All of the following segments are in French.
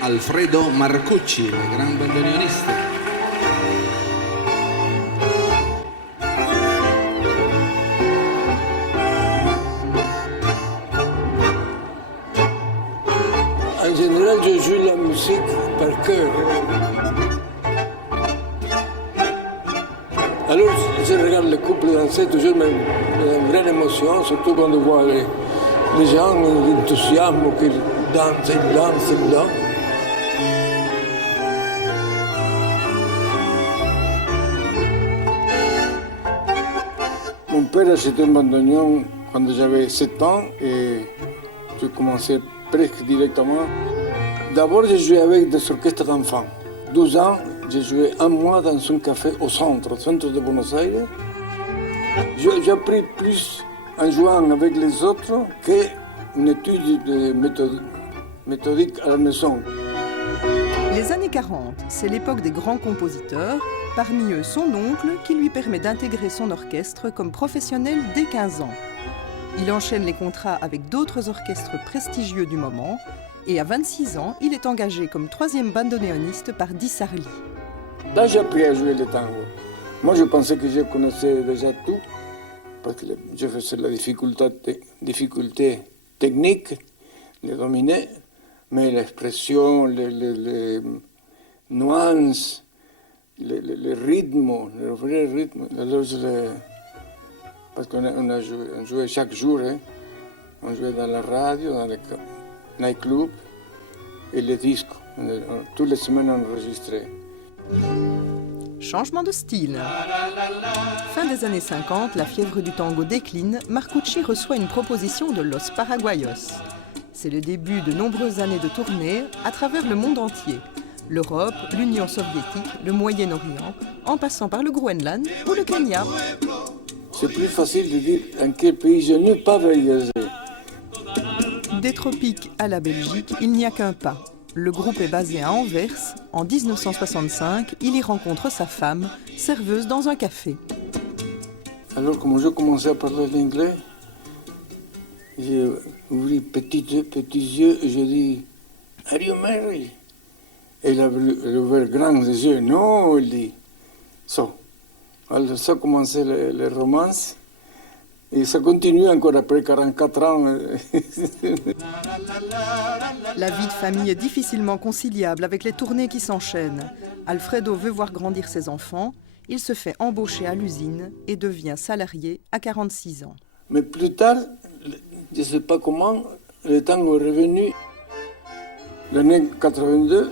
Alfredo Marcucci, il gran bandoneonista. En général, je joue la musique par cœur. Alors, je regarde le couple danser, toujours une vraie émotion, surtout quand on voit les gens, l'enthousiasme qu'ils dansent, ils dansent, ils dansent. Mon père achetait un bandoneon quand j'avais 7 ans et j'ai commencé presque directement. D'abord, j'ai joué avec des orchestres d'enfants. 12 ans, j'ai joué un mois dans un café au centre de Buenos Aires. J'ai appris plus en jouant avec les autres qu'une étude méthodique à la maison. Les années 40, c'est l'époque des grands compositeurs, parmi eux son oncle qui lui permet d'intégrer son orchestre comme professionnel dès 15 ans. Il enchaîne les contrats avec d'autres orchestres prestigieux du moment et à 26 ans, il est engagé comme 3e bandoneoniste par Di Sarli. Là, j'ai appris à jouer le tango. Moi, je pensais que je connaissais déjà tout, parce que je faisais la difficulté technique, les dominer, mais l'expression, les nuances, le rythme, le vrai rythme, alors parce qu'on jouait chaque jour, hein. On jouait dans la radio, dans les nightclubs et les disques. Toutes les semaines, on enregistrait. Changement de style. Fin des années 50, la fièvre du tango décline, Marcucci reçoit une proposition de Los Paraguayos. C'est le début de nombreuses années de tournée à travers le monde entier. L'Europe, l'Union soviétique, le Moyen-Orient, en passant par le Groenland ou le Kenya. C'est plus facile de dire dans quel pays je n'ai pas voyagé. Des tropiques à la Belgique, il n'y a qu'un pas. Le groupe est basé à Anvers. En 1965, il y rencontre sa femme, serveuse dans un café. Alors, comme je commençais à parler l'anglais, j'ai ouvert petits yeux et j'ai dit « Are you married ?» Et il a ouvert grands yeux. « Non !» il dit. Alors, ça a commencé les romances. Et ça continue encore après 44 ans. La vie de famille est difficilement conciliable avec les tournées qui s'enchaînent. Alfredo veut voir grandir ses enfants. Il se fait embaucher à l'usine et devient salarié à 46 ans. Mais plus tard, je ne sais pas comment, le tango est revenu. L'année 82,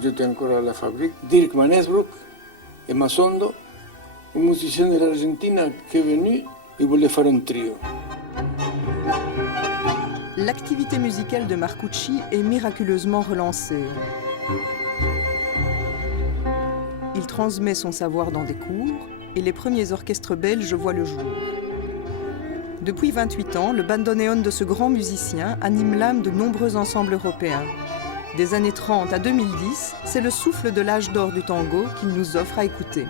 j'étais encore à la fabrique. Dirk Manesbroek et Masondo, un musicien de l'Argentine qui est venu. Il voulait faire un trio. L'activité musicale de Marcucci est miraculeusement relancée. Il transmet son savoir dans des cours et les premiers orchestres belges voient le jour. Depuis 28 ans, le bandoneon de ce grand musicien anime l'âme de nombreux ensembles européens. Des années 30 à 2010, c'est le souffle de l'âge d'or du tango qu'il nous offre à écouter.